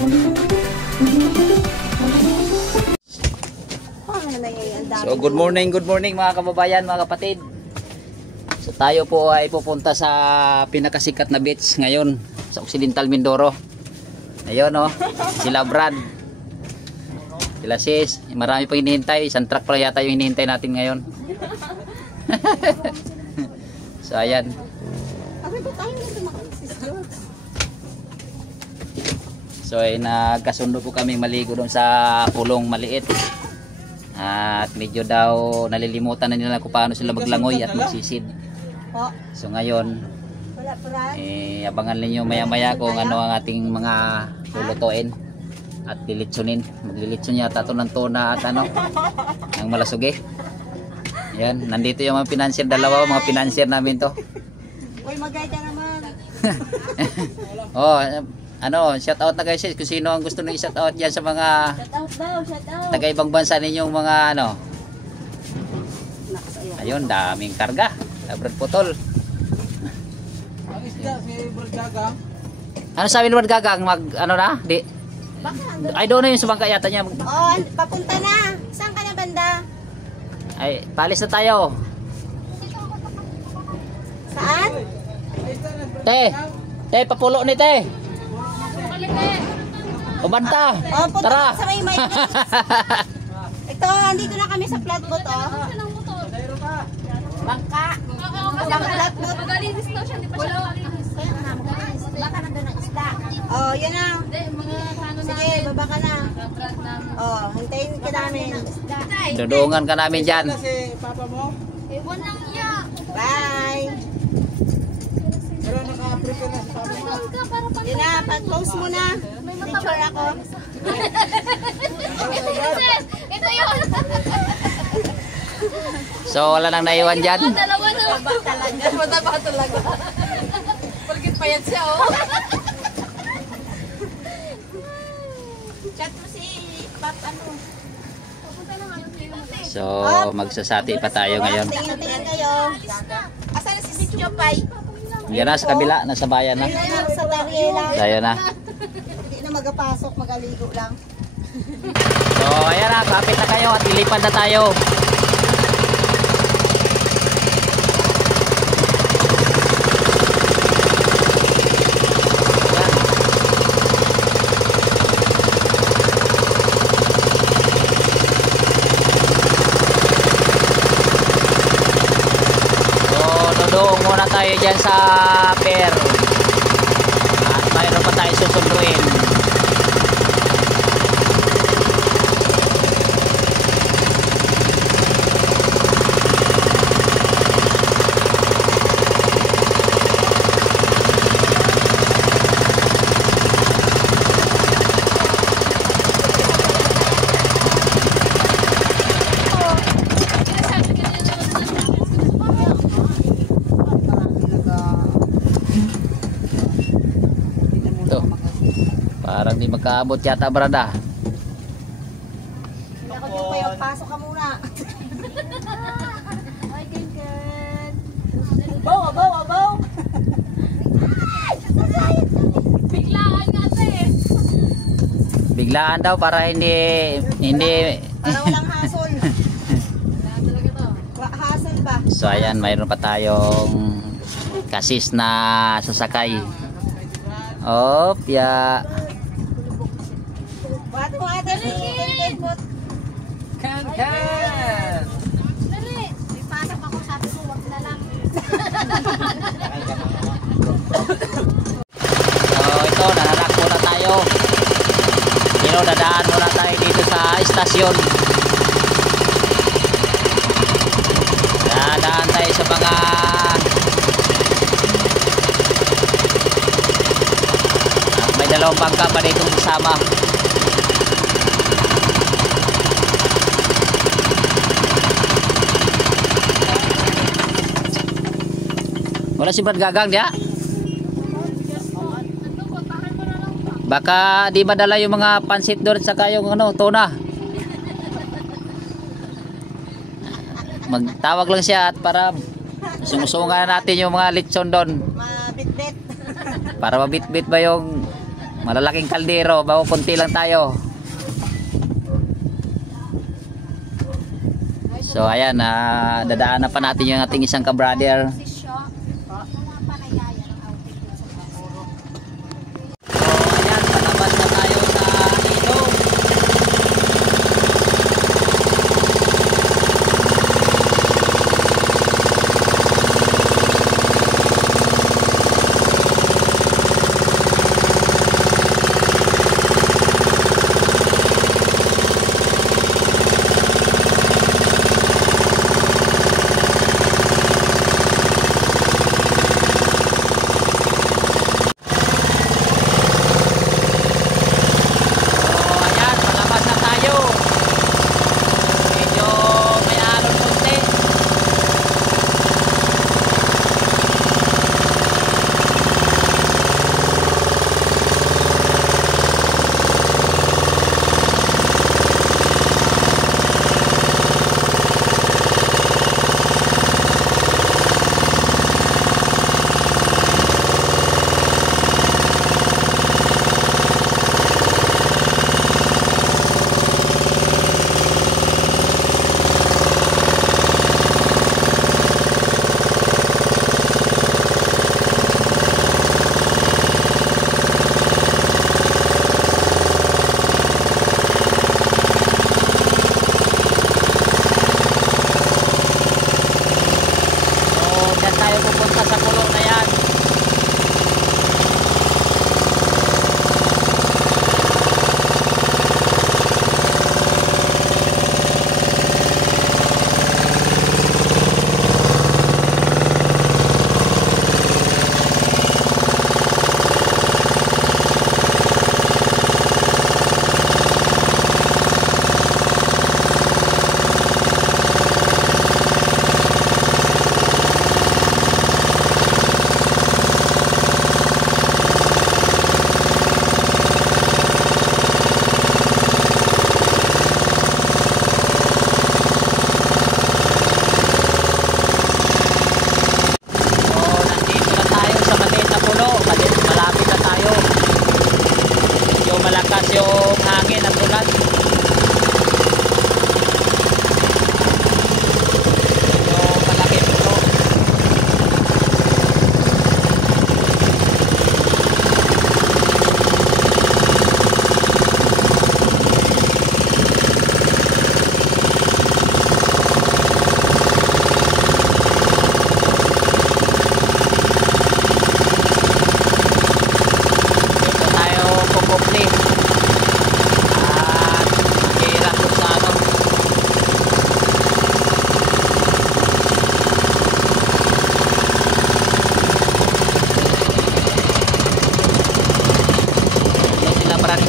So good morning mga kababayan, mga kapatid. So tayo po ay pupunta sa pinakasikat na beach ngayon sa Occidental Mindoro. Ayun oh, sila Brad, sila Sis, marami pang hinihintay, isang truck pa yata yung hinihintay natin ngayon. So ayan. So ay nagkasundo po kami maligo doon sa pulong maliit. At medyo daw nalilimutan na nila kung paano sila maglangoy at magsisid. So ngayon, abangan ninyo maya maya kung ano ang ating mga lulutuin at lilitsunin. Maglilitsun yata ito ng tuna at ano, ng malasugi. Ayan, nandito yung mga financier, dalawa mga financier namin to. Uy, magay ka naman. Oh, ano, shout out na guys kung sino ang gusto nyo i-shout out diyan sa mga Shout out. taga ibang bansa ninyong mga ano. Ayun, daming karga. Brad Putol. Ang isda si Brad Gagang. Ano sabi ni Brad Gagang? Mag ano na? Di. Ay doon na yung sumangka yata niya. Oh, papunta na. Saan ka na banda? Ay, palis na tayo. Saan? Te, papulo ni te. Umanta. Oh, punta Tara. sa may Ito, andito na kami sa flatboat, oh. Bangka. Flatboat. Magalinis daw siya, di pa siya magalinis. Baka nandun ang isda. Oh, yun na. Sige, baba ka na. Oh, hintayin ka namin. Dudungan ka namin dyan. Si papa mo? Ewan lang iya. Bye. Pero naka-prepare na si papa mo. Yun na, pag-close mo na. Picture ako. Ito yun. So wala nang naiwan dyan. Dalawa na. Mataba talaga. Porkit payat siya, oh. Chat mo si Pap, ano? So magsasati pa tayo ngayon. Tingin-tingin kayo. Asan na si Sityo Pai? Yan na sa kabila, nasa bayan na. Sa Dariela. Tayo na. Hindi na magapasok, magaligo lang. So ayan na, kapit na kayo at ilipad na tayo. Dudong muna tayo dyan sa pier at mayroon pa tayo susunduin. Parang di magkaabot yata, Brada. Ako yung kayo, pasok ka muna. Ay, ganyan. Bow! Biglaan nga ito eh. Biglaan daw para hindi Para walang hasol. Talaga to. Hasol ba? So ayan, mayroon pa tayong kasis na sasakay. Opya. Bato mo ate si Kenpot. Can! Dali. May pasok ako, sabi ko, wag na lang. So ito, nanarak muna tayo. Dadaan muna tayo dito sa istasyon. Dadaan tayo sa mga may dalawang bangka pa dito kasama. Wala si Brad Gagang dia. Baka di madala yung mga pansit doon sa yung ano, tuna. Magtawag lang siya at para sumusungan natin yung mga litson doon. Mabitbit. Para mabitbit ba yung Malalaking kaldero, bago konti lang tayo. So ayan, dadaanan pa natin yung ating isang ka-brother. So ayan, palabas na tayo sa ilog.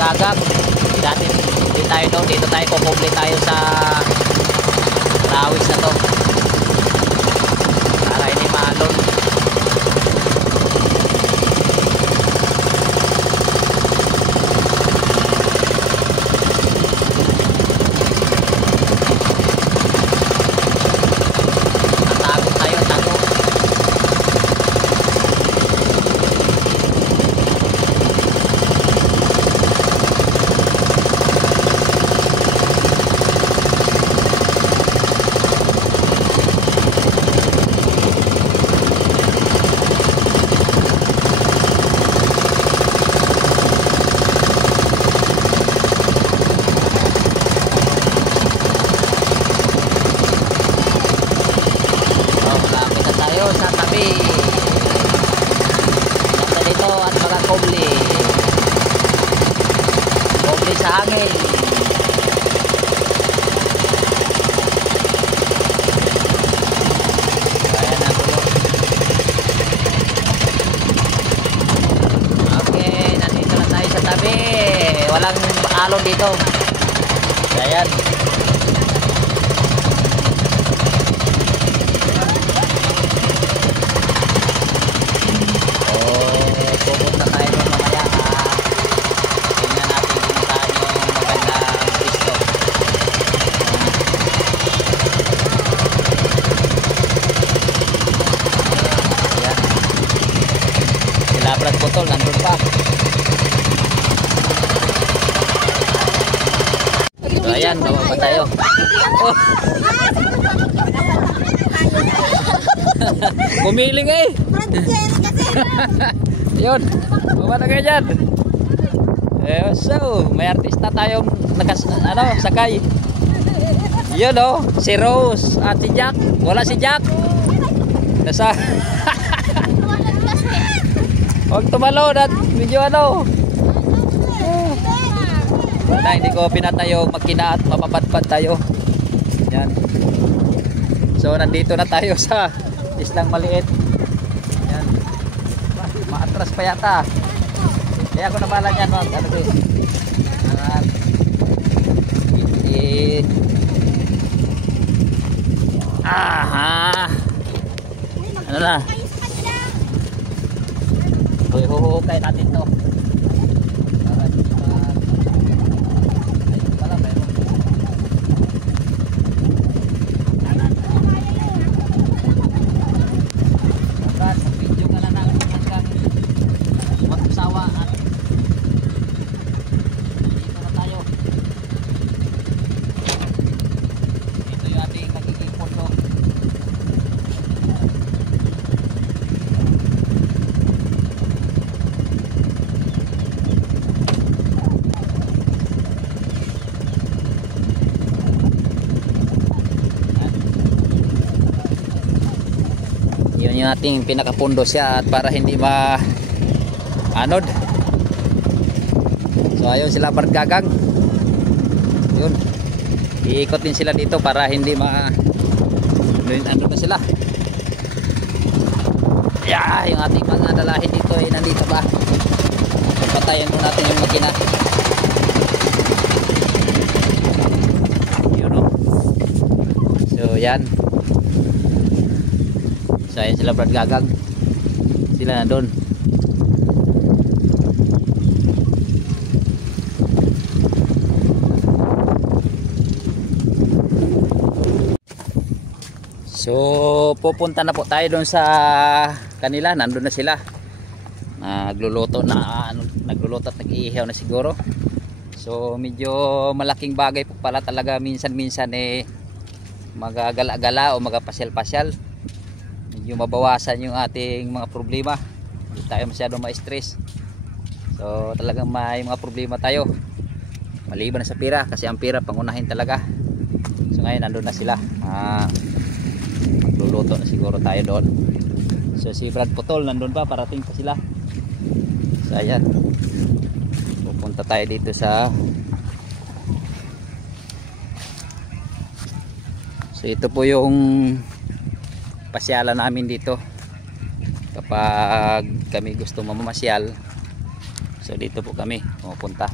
Gagap. Dati hindi tayo doon, dito tayo kukumpli tayo sa rawis na to para hindi maalon. Tago tayo, tago. Sa tabi ganda dito at mga kubli sa hangin. Ayan na po. Okay, nandito na tayo sa tabi, walang alon dito. Ayan. Pupunta tayo doon mamaya. Tingnan natin kung saan yung magandang pisto. Ayan. Sila Brad Putol, nandun pa. So ayan, bababa tayo. Oh. Pumiling eh. Yun, baba na kayo dyan. So, may artista tayong sakay. Yun o, si Rose at si Jack. Wala si Jack. Nasa huwag tumalon at medyo na hindi ko pinatayo makina at mapapadpad tayo. Yan. So nandito na tayo sa islang maliit. Yan. Maatras pa yata. Kaya ako nabala niyan ano na? Huhukay natin to. Para di ayun pala meron. Dapat video ka na hanggang magsawa at dito na tayo. Ito yung ating nagiging pondo. Yun yung ating pinakapundo siya at para hindi anod. So ayun sila bargagang. Yun. Iikot din sila dito para hindi ano na sila. Yeah, yung ating mga dalahin dito ay nandito pa. Patayin mo natin yung makina. Yun o. So yan. So ayan sila Brad Gagag. Sila na doon. So pupunta na po tayo doon sa kanila. Nandun na sila. Nagluluto at nag-iihaw na siguro. So medyo malaking bagay po pala talaga minsan-minsan magagala-gala o magapasyal-pasyal. Medyo mabawasan yung ating mga problema. Hindi tayo masyadong ma-stress. So talagang may mga problema tayo. Maliban na sa pira kasi ang pira pangunahin talaga. So ngayon nandun na sila. Magluluto na siguro tayo doon. So si Brad Putol nandun pa, parating pa sila. So ayan. Pupunta tayo dito sa So ito po yung pasyalan namin dito kapag kami gusto mamamasyal. So dito po kami pupunta.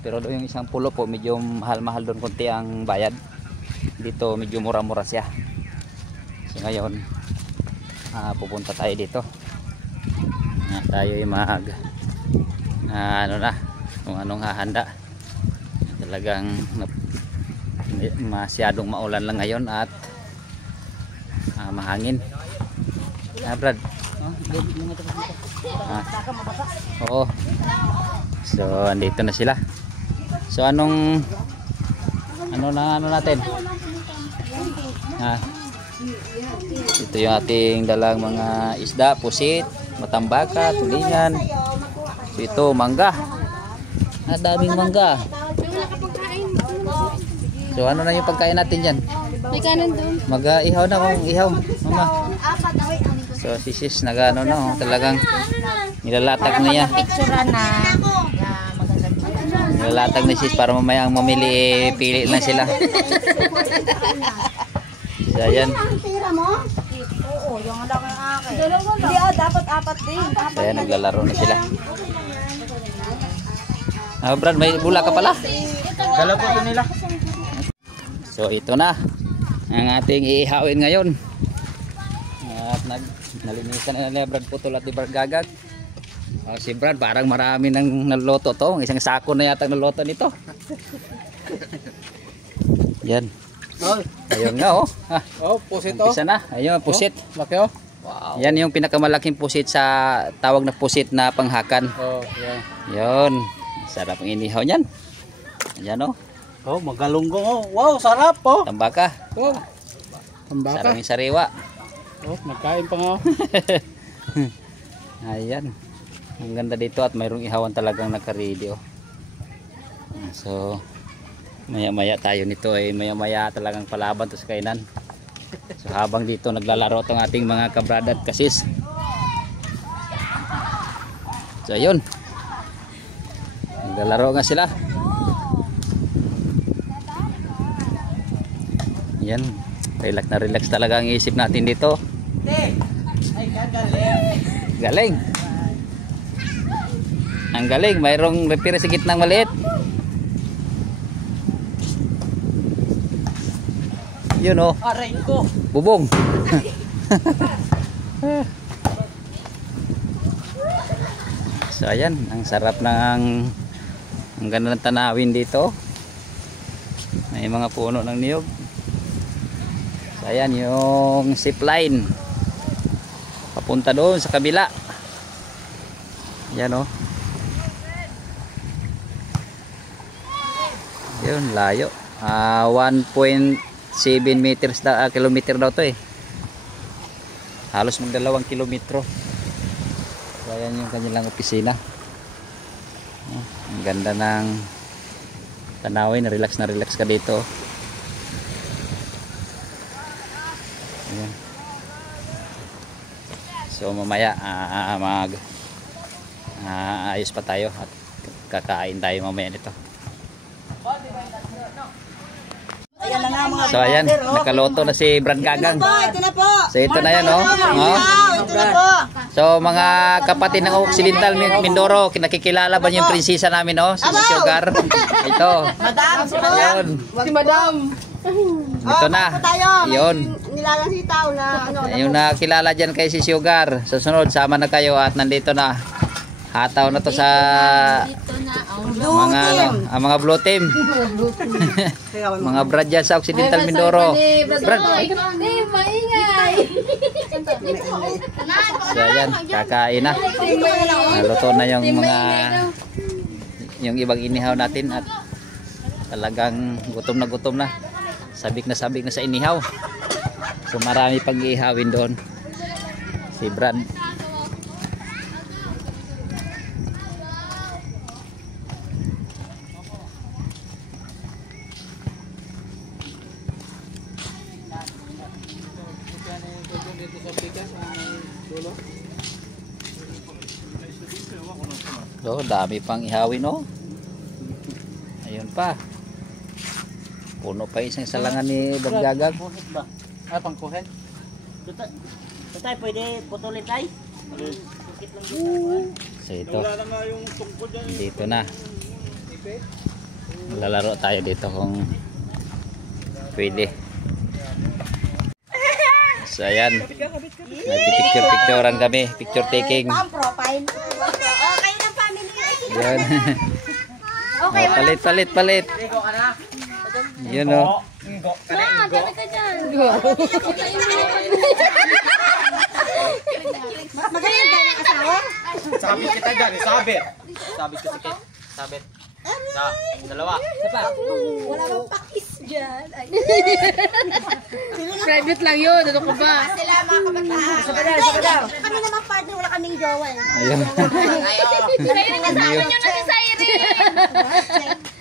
Pero doon yung isang pulo po medyo mahal-mahal doon konti ang bayad. Dito medyo mura-mura siya. So ngayon pupunta tayo dito. Tayo ay kung anong hahanda. Talagang masyadong maulan lang ngayon at mahangin. Brad. Oo. So andito na sila. So ano natin? Ito yung ating dalang mga isda, pusit, matambaka, tulingan. So ito mangga. Daming mangga. So ano na yung pagkain natin dyan? May kanan doon. Mag-ihaw na kung ihaw, mama. So si sis talagang nilalatag na niya. Nilalatag na sis para mamaya ang mamili pili lang sila. So ayan. Oo, yung lang ang akin. Hindi dapat apat din. So ayan, naglalaro na sila. Brad, may bula ka pala. Dala po ito nila. So ito na ang ating iihawin ngayon. At nalinisan na nila Brad Putol at Brad Gagag. Si Brad parang marami nang naloto to. Isang sako na yata naloto nito. Yan. Ayun nga Pusit Umpisa na. Ayun, pusit. Laki Wow. Yan yung pinakamalaking pusit sa tawag na pusit na panghakan. yan. Yun. Sarap ang inihaw niyan. Ayan Oh, magalunggong oh. Wow, sarap oh. Tambaka. Oh. Tambaka. Saraming sariwa. Oh, nagkain pa nga. Ayan. Ang ganda dito at mayroong ihawan talagang naka-ready oh. So, maya-maya tayo nito ay maya-maya talagang palaban to sa kainan. So, habang dito naglalaro tong ating mga kabrada at kasis. So, ayun. Naglalaro nga sila. Yan. Relax na relax talaga ang isip natin dito. Galing. Ang galing. Mayroong repair sa gitnang maliit. Yun oh. Aray ko. Bubong. So ayan. Ang sarap ng ang ganda ng tanawin dito. May mga puno ng niyog. So ayan yung zipline. Papunta doon sa kabila. Yan oh. Yun, layo. 1.7 meters kilometer daw to eh. Halos mag-2 kilometro. So ayan yung kanilang opisina. Ang ganda ng tanawin. Relax na relax ka dito. Ayan. So mamaya ayos pa tayo at kakain tayo mamaya nito. Ayan na nga mga So ayan, nakaloto na si Brad Gagang. ito na po. So ito na yan oh. Oh. Ito na po. So mga kapatid ng Occidental Mindoro, nakikilala ba yung prinsesa namin oh? Si Sugar. Ito. Madam, Ayun. Si Madam. Ito na. Yun. Nilalang sitaw na ano. Yung nakilala dyan kay si Sugar. Sa sunod, sama na kayo at nandito na. Hataw na to sa mga ano, mga blue team. Mga Brad dyan sa Occidental Mindoro. Brad. Maingay. So ayan, kakain na. Naluto na yung mga yung ibang inihaw natin at talagang gutom na. Sabik na sa inihaw. So marami pang iihawin doon. Si Brad. So, dami pang ihawin oh. Ayun pa. Puno pa isang salangan ni Bagagag. Kuhit ba? Ah, pang kuhit? Tay, pwede putulin tay? So ito. Dito na. Lalaro tayo dito kung pwede. So ayan. Nagpipicture-picturean kami. Picture taking. Profile. Okay ng family. Yan. Palit. Yun o. Magaling ka ng asawa? Sabit kita dyan, sabit. Sabit kasi kit. Sabit. Dalawa. Wala bang pakis dyan. Private lang yun. Ano ka ba? Sila mga kabataan. Kami naman partner, wala kaming jowa eh. Ayun. Kayo na kasama nyo na si Cyril.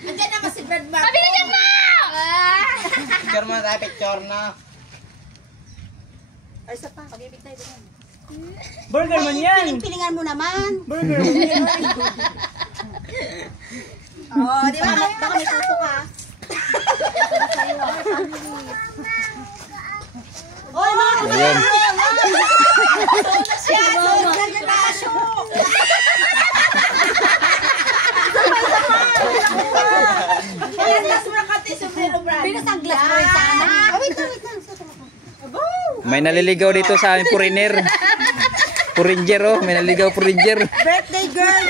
Nandiyan naman si Brad Mark. Sabi na dyan mo! Picture mo na tayo, picture na. Ay, isa pa. Pag-ibig tayo doon. Burger man yan! Pilingan mo naman. Burger man yan! Oh, di ba? Baka may tuto ka. Oy, mga Ayun. siya. Nagkakasyo. Pinasanglas mo rin sana. Wait lang. May naliligaw dito sa amin foreigner. Foreigner oh. May naliligaw foreigner. Birthday girl.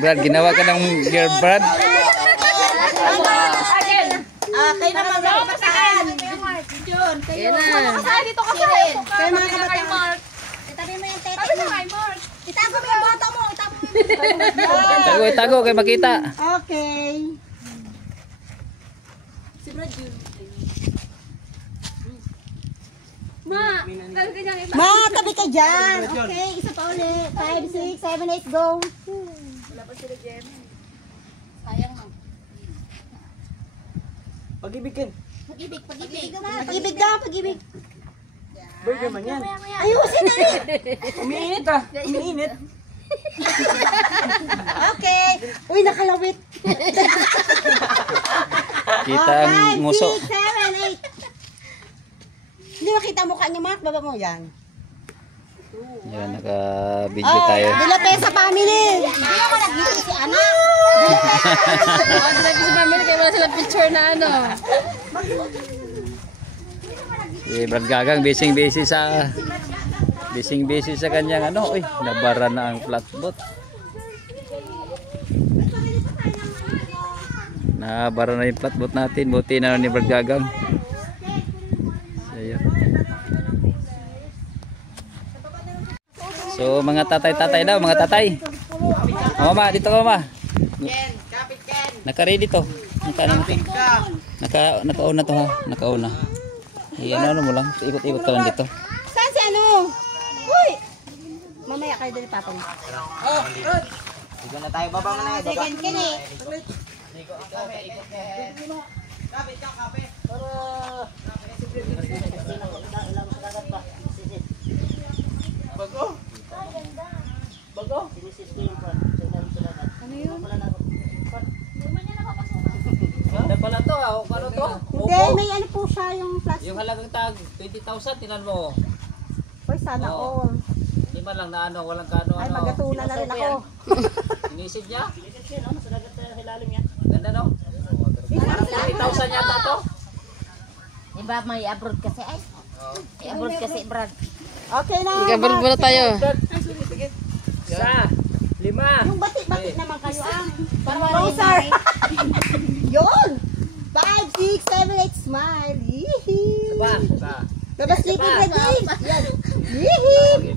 Brad, ginawa ka ng girl Brad. Kayo naman mga kabataan. Jun, kayo. Dito ka sa rin. Kayo mga kabataan. Itabi mo yung tete mo. Itago mo yung boto mo. Tago kay makita. Okay. Okay. Si Brad yun. Ma, talaga niyang iba. Ma, tabi ka dyan. Okay, isa pa ulit. 5, 6, 7, 8, go. Wala pa sila Jem. Sayang mo. Pag-ibigin. Pag-ibig daw, pag-ibig. Burger man yan. Ayusin na rin. Umiinit ah. Umiinit. Okay. Uy, nakalawit. Kita ang nguso. 5, 6, 7, 8. Hindi makita mukha niyo, Mark. Baba mo yan. Yan, naka-video tayo. Dila sa family. Hindi ako nag-video si anak. Sinabi sa family kayo wala silang picture na ano. Si Brad Gagang busy sa kanyang ano. Uy, nabara na ang flatboat. Nabara na yung flatboat natin. Buti na ni Brad Gagang. Ayan. So mga tatay daw, mga tatay. Mama, dito ka, mama. Naka-ready to. Naka-una to ha. Naka-una. Ano mo lang. Ikot-ikot ka lang dito. Saan si ano? Uy! Mamaya kayo dali papa mo. Sige na tayo, baba mo na yun. Sige, kini. Ano pala to? Ano to? Hindi, may ano po siya yung plastic. Yung halagang tag, 20,000, tinan mo. Uy, sana Oo. all. Hindi man lang na ano, walang kano Ay, ano. magatuna na rin ako. Inisid niya? Ganda no? Parang 20,000 yata to. Diba may abroad kasi ay? May abroad kasi Brad. Okay na. Gabal muna tayo. Isa, 5. Yung batik-batik naman kayo ah. Closer. Yun. 5, 6, 7, 8, smile. Yee-hee. Baba sleeping ready. Yan. Yee-hee.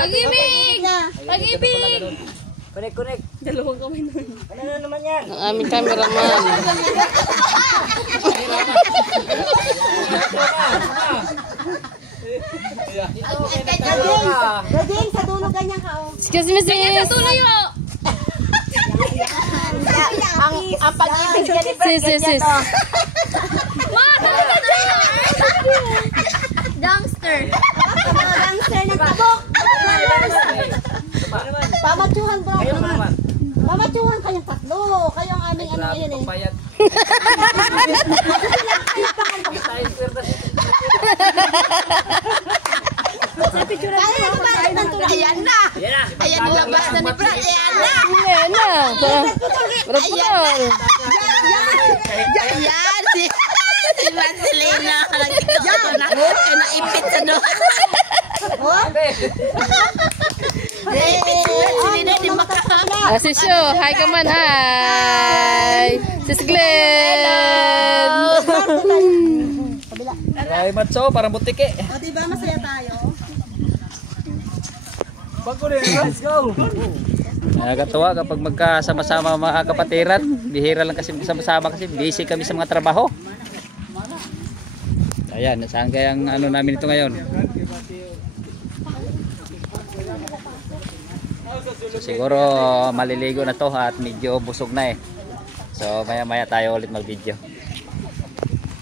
Pag-ibig! Pag-ibig! Connect. Dalawang kamay nun. Ano na naman yan? Ang aming cameraman. Gading, sa dulo ganyan ka oh. Excuse me, sis. Sa tuloy mo! Ang pag-ibig ka ni Brad. Sis. Ma, talaga dyan! Gangster. Gangster ng tabok. Pamatsuhan bro. Pamatsuhan kayong tatlo. Kayo ang aming ano ngayon eh. Payat. Kaya na ba ng tulay? Ayan na. Ayan na labas na ni Brad. Ayan na. Ayan na. Parang-parang. Ayan. Si Marcelina. Nagtikap ko na. Kaya naipit sa doon. Naipit si Marcelina. Di makakama. Sis Shu, hi ka man, hi. Sis Glenn. Ay, matso, parang butike. O diba masaya tayo? Let's go. Nakakatuwa kapag magkasama-sama mga kapatiran. Bihira lang kasi sama-sama kasi busy kami sa mga trabaho. Ayan, saan kaya ang ano namin ito ngayon? So, siguro maliligo na to at medyo busog na eh. So maya-maya tayo ulit mag-video.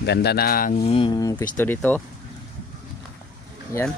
Ganda ng pwesto dito. Yan.